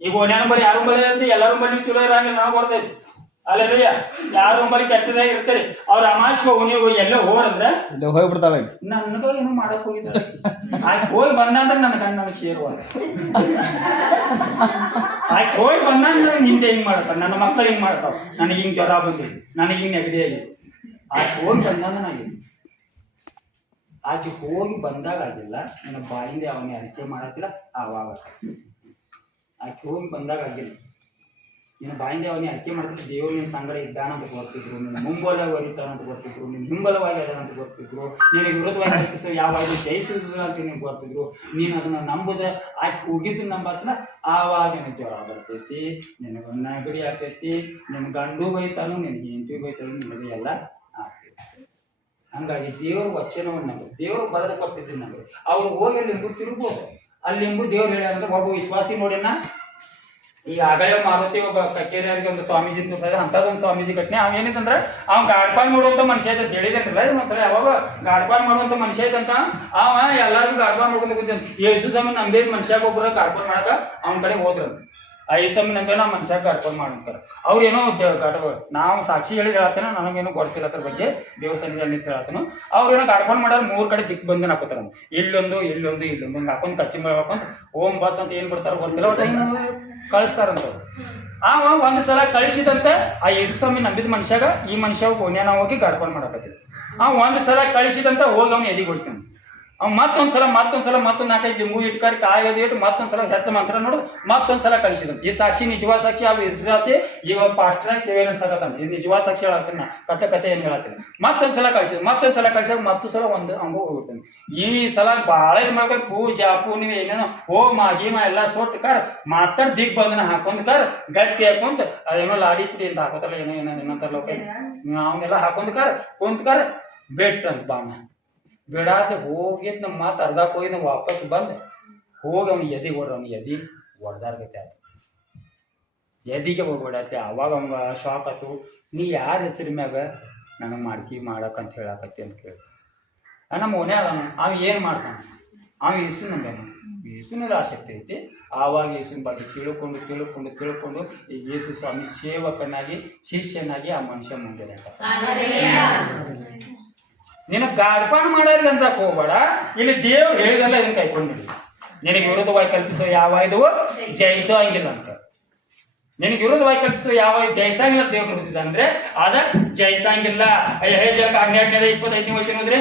ಈಗ ಓನ್ಯಾನ ಬರೀ ಯಾರು ಬಳಿ ಅಂತ ಎಲ್ಲಾರು ಬಳಿ ಚಲೋ ಇರಂಗಿಲ್ಲ ನಾವು ಬರ್ತೈತಿ ಅಲ್ಲರಿಯ ಯಾರು ಬಳಿ ಕೆಟ್ಟದಾಗ ಇರ್ತಾರೆ ಅವ್ರ ಅಮಾಶ್ಕ ನೀವು ಎಲ್ಲ ಹೋರಂದ್ರೆ ಹೋಗ್ಬಿಡ್ತಾವ ನನ್ಗ ಏನು ಮಾಡಕ್ ಹೋಗಿದ್ದಾರೆ ಆಯ್ತು ಹೋಗಿ ಬಂದಂದ್ರೆ ನನ್ನ ಗಂಡ ನನಗೆ ಸೇರುವ ಆಯ್ತು ಹೋಗಿ ಬಂದಂದ್ರೆ ಹಿಂದೆ ಹಿಂಗ್ ಮಾಡತ್ತ ನನ್ನ ಮಕ್ಕಳು ಹಿಂಗ್ ಮಾಡ್ತಾವ ನನಗೆ ಹಿಂಗ್ ಜ್ವರ ಬಂದಿದೆ ನನಗೆ ಹಿಂಗ್ ನೆಗಡಿ ಆಗಿದೆ ಆಯ್ತು ಹೋಗಿ ಬಂದಂದ್ರೆ ನಾಗಿಲ್ಲ ಆಕೆ ಹೋಗಿ ಬಂದಾಗ ಆಗಿಲ್ಲ ನನ್ನ ಬಾಯಿಂದ ಅವನಿಗೆ ಅರಿಕೆ ಮಾಡತ್ತಿಲ್ಲ ಆವಾಗ ಆಕೆ ಹೋಗಿ ಬಂದಾಗ ಆಗಿಲ್ಲ ನಿನ್ನ ಬಾಯಿಂದ ಅವನಿಗೆ ಅರಿಕೆ ಮಾಡ್ತಿದ್ರು ದೇವ್ರು ನಿನ್ನ ಸಂಗಡ ಇದ್ದಾನಂತ ಬರ್ತಿದ್ರು ನಿನ್ನ ಮುಂಬಲವಾಗಿ ಹೊರಿತಾನಂತ ಬರ್ತಿದ್ರು ನಿನ್ನ ಹಿಂಬಲವಾಗಿ ಅದಾನಂತ ಬರ್ತಿದ್ರು ನಿನಗೆ ವಿರೋಧವಾಗಿ ಅರ್ಪಿಸೋ ಯಾವಾಗ ಜಯಿಸುದಿಲ್ಲ ಅಂತ ನಿನಗೆ ಬರ್ತಿದ್ರು ನೀನು ಅದನ್ನ ನಂಬುದ ಆಕೆ ಹೋಗಿದ್ದು ನಂಬತ್ತಲ್ಲ ಆವಾಗ ನಿನಗೆ ಜ್ವರ ಬರ್ತೈತಿ ನಿನಗೆ ನೆಗಡಿ ಆಗ್ತೈತಿ ನಿನ್ನ ಗಂಡು ಬೈತಾನು ನಿನಗೆ ಹೆಂಡತಿ ಬೈತಾನು ನಿನಗೆ ಎಲ್ಲ ಆಗ್ತೈತಿ ಹಂಗಾಗಿ ದೇವ್ರ ವಚನವನ್ನ ದೇವ್ರು ಬರೆದು ಕೊಡ್ತಿದ್ವಿ ನಮ್ಗೆ ಅವ್ರು ಹೋಗಿ ಅಲ್ಲಿ ಎಂಬುದು ತಿರುಗ್ಬೋದು ಅಲ್ಲಿ ಎಂಬುದು ದೇವ್ರು ಹೇಳ್ಯಾರಂದ್ರೆ ಒಬ್ಬ ವಿಶ್ವಾಸಿ ನೋಡಿನ ಈ ಆಗಲೇ ಮಾರುತಿ ಒಬ್ಬ ಕಕ್ಕೇರಿಯರಿಗೆ ಒಂದು ಸ್ವಾಮೀಜಿ ಅಂತ ಅಂತದೊಂದು ಸ್ವಾಮೀಜಿ ಕಟ್ನೆ ಅವ್ ಏನಿತ್ತಂದ್ರೆ ಅವ್ನು ಗಾಡ್ಪಾಲ್ ಮಾಡುವಂತ ಮನುಷ್ಯ ಅಂತ ಹೇಳಿದೇನ್ರಲ್ಲ ಒಂದ್ಸಲ ಯಾವಾಗ ಗಾಡ್ಪಾಲ್ ಮಾಡುವಂತ ಮನುಷ್ಯ ಐತಂತ ಅವ ಎಲ್ಲಾರ್ಗು ಗಾಡ್ಪಾಲ್ ಮಾಡ್ಕೊಂಡು ಕೂತಾನ ಯೇಸು ಸ್ವಾಮಿ ನಂಬೇದ್ ಮನುಷ್ಯಾಗ ಒಬ್ಬರ ಗಾಡ್ಪಾಲ್ ಮಾಡಕ ಅವನ ಕಡೆ ಹೋದ್ರಂತ ಆ ಯೇಸು ಸ್ವಾಮಿ ನಂಬೆ ನಾ ಮನುಷ್ಯಾಗ ಗಾಡ್ಪಾಲ್ ಮಾಡ್ತಾರ ಅವ್ರೇನೋ ನಾವು ಸಾಕ್ಷಿ ಹೇಳಿ ಹೇಳತ್ತೇನ ನನಗೇನೋ ಗೊತ್ತಿಲ್ಲ ಅದ್ರ ಬಗ್ಗೆ ದೇವ್ರ ಸನ್ನಿಧಿ ನಿಂತ ಹೇಳತ್ತೇನು ಅವ್ರೇನೋ ಗಾಡ್ಪಾಲ್ ಮಾಡೋರು 3 ಕಡೆ ದಿಕ್ ಬಂದನ ಹಾಕೋತಾರ ಇಲ್ಲೊಂದು ಇಲ್ಲೊಂದು ಇಲ್ಲೊಂದು ಹಿಂಗೆ ಹಾಕೊಂಡ್ ಕಚ್ಚಿ ಹಾಕೊಂಡ್ ಓಂ ಬಸ್ ಅಂತ ಏನ್ ಬಿಡ್ತಾರ ಗೊತ್ತಿಲ್ಲ ಒಟ್ಟು ಹಿಂಗೆ ಕಳಿಸ್ತಾರಂತ ಅವ ಒಂದ್ ಸಲ ಕಳಿಸಿದಂತೆ ಆ ಯೇಸು ಸ್ವಾಮಿ ನಂಬಿದ ಮನುಷ್ಯಾಗ ಈ ಮನುಷ್ಯ ಓನ್ಯಾನ ಹೋಗಿ ಗಾಡ್ಪಾಲ್ ಮಾಡಕತ್ತಿದ್ದ ಒಂದ್ ಸಲ ಕಳಿಸಿದಂತ ಹೋಗಿ ಅವ್ನು ಎದಿಗೆ ಹೊಡ್ತಾನೆ ಅವ್ ಮತ್ತೊಂದ್ಸಲ ಮತ್ತೊಂದು 4-5 ಲಿಂಬು ಇಟ್ಕಾರಿ ಕಾಯೋದು ಇಟ್ಟು ಮತ್ತೊಂದ್ಸಲ ಹೆಚ್ಚು ಮಂತ್ರ ನೋಡುದು ಮತ್ತೊಂದ್ಸಲ ಕಳಿಸಿದಂತ ಈ ಸಾಕ್ಷಿ ನಿಜವಾದ ಸಾಕ್ಷಿ ಆ ವಿಶ್ವಾಸಿ ಈಗ ಪಾಸ್ಟ್ರಾಗ ಸೇವೆ ನಡೆಸಕತ್ತಾನ ಇದು ನಿಜವಾದ ಸಾಕ್ಷಿ ಹೇಳತ್ತೀನಿ ಕತೆ ಏನ್ ಹೇಳತ್ತೀನಿ ಮತ್ತೊಂದ್ಸಲ ಕಳಿಸಿದಾಗ ಮತ್ತೊಂದ್ಸಲ ಒಂದು ಹಂಗು ಹೋಗ್ತಾನೆ ಈ ಸಲ ಬಾಳ ಇದು ಮಾಡ್ಕೊಂಡು ಪೂಜಾ ಪೂರ್ಣಿಮೆ ಏನೇನೋ ಹೋಮ ಗೀಮ ಎಲ್ಲ ಸೊಟ್ಟು ಕರ್ ಮಾತಾಡ್ ದಿಗ್ ಬಂದನ ಹಾಕೊಂಡ್ ಕರ್ ಗಟ್ಟಿ ಹಾಕೊಂತ ಅದೇನೋ ಲಾಡಿ ಪುಡಿ ಅಂತ ಹಾಕೋತಾರ ಏನಂತಾರಲ್ಲ ಅವನ್ನೆಲ್ಲ ಹಾಕೊಂಡ್ ಕುಂತ್ ಕರ್ ಬೆಟ್ ಅಂತ ಬಾಣ ಬಿಡಾತೆ ಹೋಗಿದ್ ನಮ್ಮ ಮಾತು ಅರ್ಧಕ್ಕೆ ಹೋಗಿ ನಾವು ವಾಪಸ್ ಬಂದು ಹೋಗಿ ಅವ್ನಿಗೆ ಎದಿ ಹೊಡ್ರ ಅವ್ನಿಗೆ ಎದಿ ಹೊಡೆದಾರ್ಗತ್ತೆ ಆಯ್ತು ಎದಿಗೆ ಹೋಗ್ಬಿಡತ್ತೆ ಅವಾಗ ಅವಂಗ ಶಾಕ್ ಆಯ್ತು ನೀ ಯಾರ ಹೆಸರು ಮ್ಯಾಗ ನನಗೆ ಮಾಡಕ್ಕಂತ ಹೇಳಕತ್ತಿ ಅಂತ ಕೇಳಿ ನಮ್ಮ ಓನೇ ಅದಾನ ಅವ ಏನು ಮಾಡ್ತಾನ ಅವ ಯೇಸು ನಂಬೇನ ಯೇಸುನಲ್ಲಿ ಆಸಕ್ತಿ ಐತಿ ಆವಾಗ ಯೇಸುನ ಬಗ್ಗೆ ತಿಳ್ಕೊಂಡು ಈ ಯೇಸು ಸ್ವಾಮಿ ಸೇವಕನಾಗಿ ಶಿಷ್ಯನಾಗಿ ಆ ಮನುಷ್ಯ ಮುಂದೆ ನಿನ್ನ ಗಾಡ್ಪಾನ್ ಮಾಡೋರಿಗೆ ಅನ್ಸಕ್ ಹೋಗ್ಬೇಡ ಇಲ್ಲಿ ದೇವ್ರು ಹೇಳಿದಲ್ಲ ಇದನ್ನ ಕೈಕೊಂಡ್ಬಿಡಿ ನಿನಗೆ ವಿರೋಧವಾಗಿ ಕಲ್ಪಿಸೋ ಯಾವ ಇದು ಜಯಿಸೋ ಹಂಗಿಲ್ಲ ಅಂತ ನಿನಗೆ ವಿರೋಧವಾಗಿ ಕಲ್ಪಿಸೋ ಯಾವ ಜಯಿಸಂಗಿಲ್ಲ ದೇವ್ರು ನೋಡ್ತಿದ್ದ ಅಂದ್ರೆ ಅದ ಜಯಿಸಂಗಿಲ್ಲ 12 25 ವರ್ಷ ನೋಡ್ರಿ